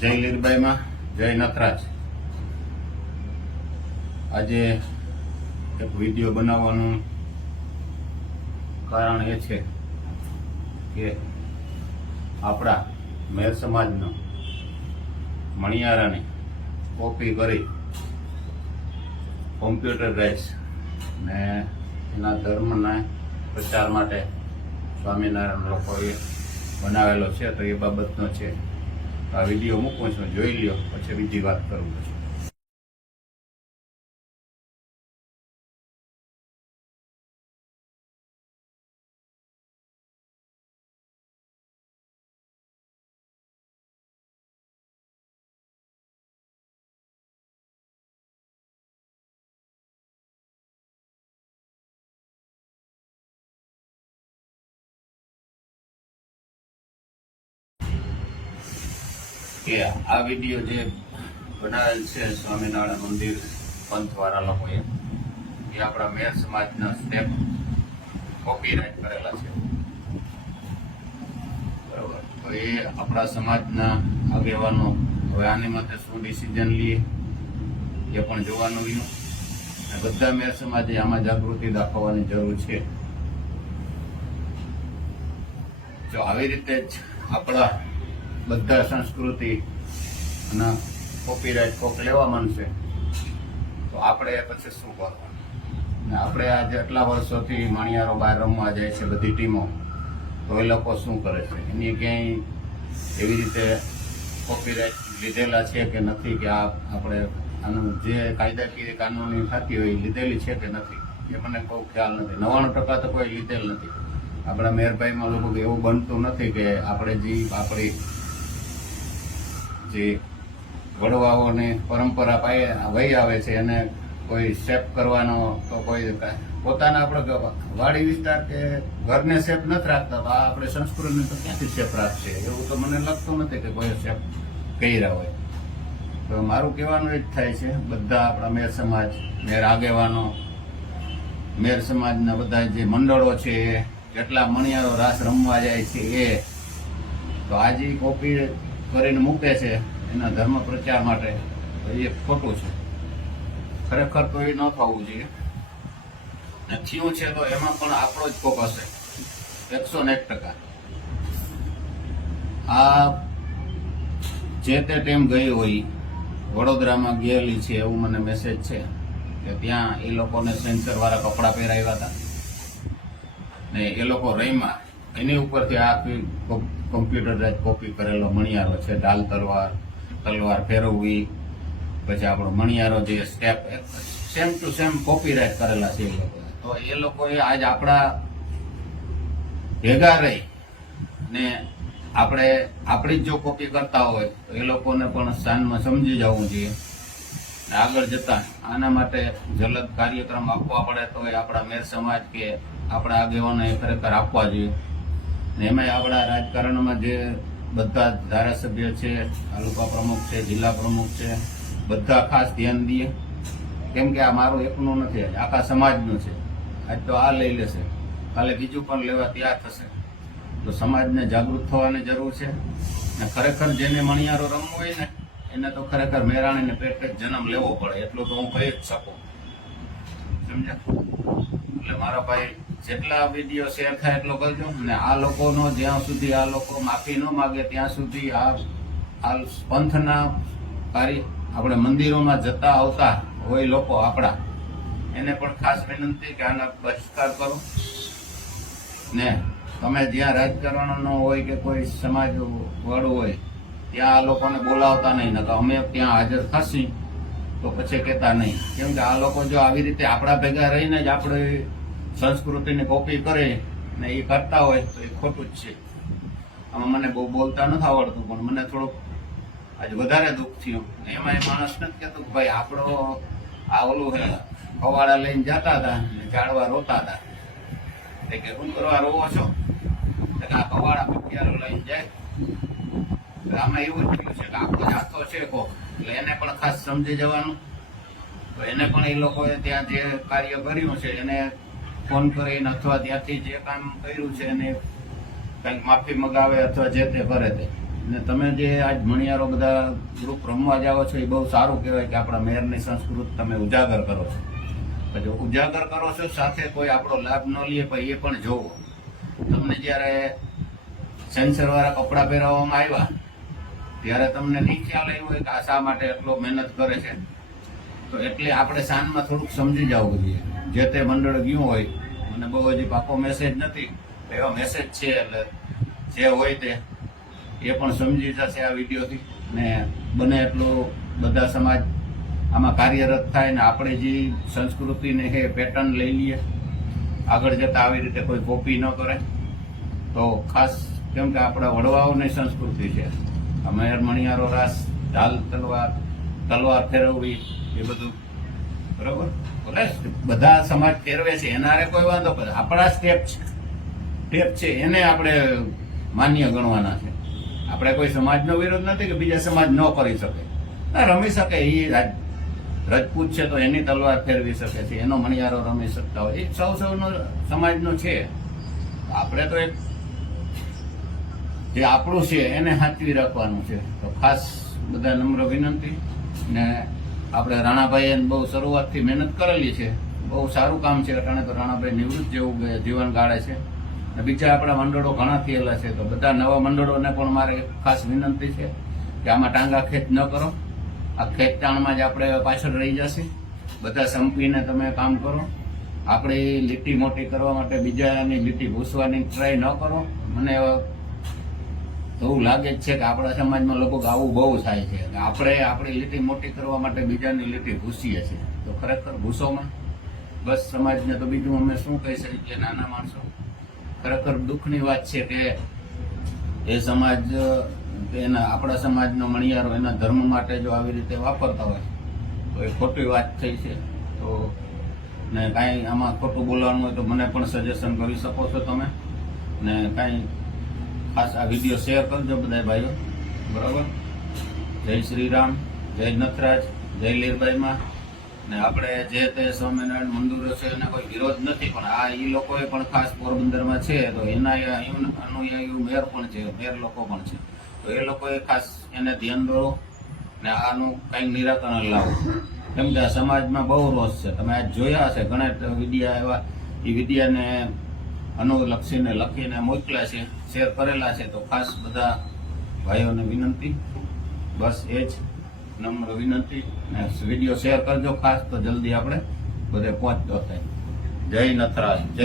જય લીરબાઈમાં જય નટરાજ. આજે એક વીડિયો બનાવવાનું કારણ એ છે કે આપણા મેર સમાજનો મણિયારાને કોપી કરી કોમ્પ્યુટર રાઇટ્સ ને એના ધર્મના પ્રચાર માટે સ્વામિનારાયણ લોકોએ બનાવેલો છે, તો એ બાબતનો છે. આ વીડિયો મૂકું છું જોઈ લ્યો પછી બીજી વાત કરું છું. કે આ વીડિયો જે બનાવેલ છે સ્વામિનારાયણ મંદિર પંથવાળા લોકોએ એ આપણા મેર સમાજના સ્ટેપ કોપીરાઇટ કરેલા છે. બરોબર. તો એ આપણા સમાજના આગેવાનો હવે આની માટે શું ડિસિઝન લઈએ એ પણ જોવાનું રહ્યું બધા મેર સમાજે આમાં જાગૃતિ દાખવવાની જરૂર છે. જો આવી રીતે જ આપણા બધા સંસ્કૃતિ અને કોપીરાઇટ કોક લેવા માંડશે તો આપણે પછી શું કરવાનું? આપણે આ જેટલા વર્ષોથી માણિયારો બહાર રમવા જાય છે બધી ટીમો, તો એ લોકો શું કરે છે? એની ક્યાંય એવી રીતે કોપીરાઇટ લીધેલા છે કે નથી કે આ આપણે આનું જે કાયદાકીય કાનૂની થતી હોય લીધેલી છે કે નથી? એ મને કોઈ ખ્યાલ નથી. નવ્વાણું ટકા તો કોઈ લીધેલ નથી. આપણા મેરભાઈમાં લોકો એવું બનતું નથી કે આપણે જે આપણી જે વડવાઓને પરંપરા પાયે વહી આવે છે એને કોઈ શેપ કરવાનો તો કોઈ પોતાના આપણે વાડી વિસ્તાર કે ઘરને શેપ નથી રાખતા, તો આ આપણે સંસ્કૃતિને તો ક્યાંથી શેપ રાખશે? એવું તો મને લાગતું નથી કે કોઈ શેપ રહ્યા હોય. તો મારું કહેવાનું એ જ થાય છે, બધા આપણા મેર સમાજ, મેર આગેવાનો, મેર સમાજના બધા જે મંડળો છે કેટલા મણિયારો રાસ રમવા જાય છે એ, તો આજે કોપી કરીને મૂકે છે. એના ધર્મ પ્રચાર માટે એ ખોટું છે. ખરેખર તો એ ન થવું જોઈએ. ને થયું છે તો એમાં પણ આપણો જ કોક હશે. એકસો ને એક ટકા. આ જે તે ટીમ ગઈ હોય, વડોદરામાં ગયેલી છે એવું મને મેસેજ છે કે ત્યાં એ લોકોને સેન્સર વાળા કપડાં પહેરાવ્યા હતા. ને એ લોકો રહીમાં એની ઉપરથી આ કોમ્પ્યુટર કોપી કરેલો, મણિયારો છે ડાલ તલવાર તલવાર ફેરવવી, પછી આપણો મણિયારો જે step same to same copyright કરેલા છે એ લોકોએ તો એ લોકોએ આજ આપણા ભેગા રહી ને આપણે આપણી જ જો કોપી કરતા હોય, તો એ લોકોને પણ સ્થાનમાં સમજી જવું જોઈએ. આગળ જતા આના માટે જલદ કાર્યક્રમ આપવા પડે તો એ આપણા મેર સમાજ કે આપણા આગેવાનોએ ખરેખર આપવા જોઈએ. ને એમાંય આપણા રાજકારણમાં જે બધા ધારાસભ્ય છે, તાલુકા પ્રમુખ છે, જિલ્લા પ્રમુખ છે, બધા ખાસ ધ્યાન દઈએ કેમ કે આ મારું એકનું નથી, આખા સમાજનું છે. આજ તો આ લઈ લેશે. કાલે બીજું પણ લેવા તૈયાર થશે. તો સમાજને જાગૃત થવાની જરૂર છે. ને ખરેખર જેને મણિયારો રમવું હોય ને, એને તો ખરેખર મેરાણીને પેટ જન્મ લેવો પડે. એટલું તો હું કહી જ શકું. સમજ્યા? એટલે મારા ભાઈ જેટલા વીડિયો શેર થાય એટલો કરજો. ને આ લોકોનો જ્યાં સુધી આ લોકો માફી ન માગે, ત્યાં સુધી આ આ પંથના કાર્ય આપણે મંદિરોમાં જતા આવતા હોય લોકો આપણા. એને પણ ખાસ વિનંતી કે આના બહિષ્કાર કરો. ને તમે જ્યાં રાજકારણ ન હોય કે કોઈ સમાજ વાળું હોય, ત્યાં આ લોકોને બોલાવતા નહીં. નતા અમે ત્યાં હાજર થશી તો પછી કહેતા નહીં. કેમ કે આ લોકો જો આવી રીતે આપણા ભેગા રહીને જ આપણે સંસ્કૃતિની કોપી કરે ને એ કરતા હોય તો એ ખોટું જ છે. આમાં મને બહુ બોલતા નથી આવડતું, પણ મને થોડુંક આજે વધારે દુઃખ થયું. એમાં એ માણસ નથી કહેતો કે ભાઈ આપણો આ ઓલું પવાડા લઈને જતા હતા ને ઝાડવા રોતા હતા. એટલે કે શું કરવા રોવો છો? એટલે આ ફવાડા પટિયારો લઈને જાય. આમાં એવું જ થયું છે કે આપણો જાતો છે કો એટલે એને પણ ખાસ સમજી જવાનું. તો એને પણ એ લોકોએ ત્યાં જે કાર્ય કર્યું છે, એને ફોન કરીને અથવા ત્યાંથી જે કામ કર્યું છે એને કંઈક માફી મગાવે અથવા જે તે કરે તે. ને તમે જે આજ મણિયારો બધા ગ્રુપ રમવા જાઓ છો, એ બહુ સારું કહેવાય કે આપણા મેયરની સંસ્કૃતિ તમે ઉજાગર કરો છો. પછી ઉજાગર કરો છો, સાથે કોઈ આપણો લાભ ન લે પણ એ પણ જોવો. તમને જ્યારે સેન્સરવાળા કપડાં પહેરાવવામાં આવ્યા, ત્યારે તમને નહીં ખ્યાલ આવ્યો હોય કે આ શા માટે એટલો મહેનત કરે છે. તો એટલે આપણે શાનમાં થોડુંક સમજી જવું જોઈએ. જે તે મંડળ ગયું હોય, મને બહુ હજી પાકો મેસેજ નથી એવા મેસેજ છે એટલે જે હોય તે, એ પણ સમજી જશે આ વિડીયોથી. ને બને એટલું બધા સમાજ આમાં કાર્યરત થાય ને આપણે જે સંસ્કૃતિને એ પેટર્ન લઈ લઈએ, આગળ જતા આવી રીતે કોઈ કોપી ન કરે. તો ખાસ કેમ કે આપણા વડવાઓની સંસ્કૃતિ છે. મહેર મણિયારો રાસ, ઢાલ, તલવાર તલવાર ફેરવવી એ બધું બરોબર? ભલે બધા સમાજ ફેરવે છે, એના કોઈ વાંધો પડે. આપણા સ્ટેપ છે. સ્ટેપ છે, એને આપણે માન્ય ગણવાના છે. આપણે કોઈ સમાજનો વિરોધ નથી કે બીજા સમાજ ન કરી શકે. ના, રમી શકે. એ રજપૂત છે તો એની તલવાર ફેરવી શકે છે. એનો મણિયારો રમી શકતા હોય. એ સૌ સૌનો સમાજનો છે. આપણે તો એક, જે આપણું છે, એને સાચવી રાખવાનું છે. તો ખાસ બધા નમ્ર વિનંતી ને આપણે રાણાભાઈએ બહુ શરૂઆતથી મહેનત કરેલી છે. બહુ સારું કામ છે અટાણે તો રાણાભાઈ નિવૃત્ત જેવું જીવન ગાળે છે. અને બીજા આપણા મંડળો ઘણા થયેલા છે, તો બધા નવા મંડળોને પણ મારે ખાસ વિનંતી છે કે આમાં ટાંગા ખેત ન કરો. આ ખેત ટાણમાં જ આપણે પાછળ રહી જશે. બધા સંપીને તમે કામ કરો. આપણે લીટી મોટી કરવા માટે બીજાની લીટી ભૂસવાની ટ્રાય ન કરો. મને એવું લાગે જ છે કે આપણા સમાજમાં લગભગ આવું બહુ થાય છે. આપણે આપણી લીટી મોટી કરવા માટે બીજાની લીટી ભૂસીએ છીએ. તો ખરેખર ભૂસોમાં? બસ સમાજને તો બીજું અમે શું કહી શકીએ, નાના માણસો? ખરેખર દુઃખની વાત છે કે એ સમાજ, એના, આપણા સમાજનો મણિયારો એના ધર્મ માટે જો આવી રીતે વાપરતા હોય, તો એ ખોટી વાત થઈ છે. તો ને કાંઈ આમાં ખોટું બોલવાનું હોય તો મને પણ સજેશન કરી શકો છો તમે. ને કાંઈ ખાસ આ વીડિયો શેર કરજો બધા ભાઈઓ. બરાબર? જય શ્રી રામ જય નથરાજ જય લીરબાઈમાં. ને આપણે જે તે સ્વામિનારાયણ મંદિરો છે એના કોઈ વિરોધ નથી, પણ આ એ લોકોએ પણ ખાસ પોરબંદરમાં છે, તો એના અનુયાયીઓ મેર પણ છે મેર લોકો પણ છે. તો એ લોકોએ ખાસ એને ધ્યાન દો ને આનું કંઈક નિરાકરણ લાવો. કેમ કે સમાજમાં બહુ રોષ છે. તમે આજ જોયા હશે ઘણા વિડિયા એવા એ વિડિયાને અનુલક્ષીને લખીને મોકલ્યા છે શેર કરેલા છે. તો ખાસ બધા ભાઈઓને વિનંતી. બસ એ જ નમ્ર વિનંતી. ને વીડિયો શેર કરજો ખાસ તો જલ્દી આપણે બધે પહોંચતો થાય. જય નથરાજ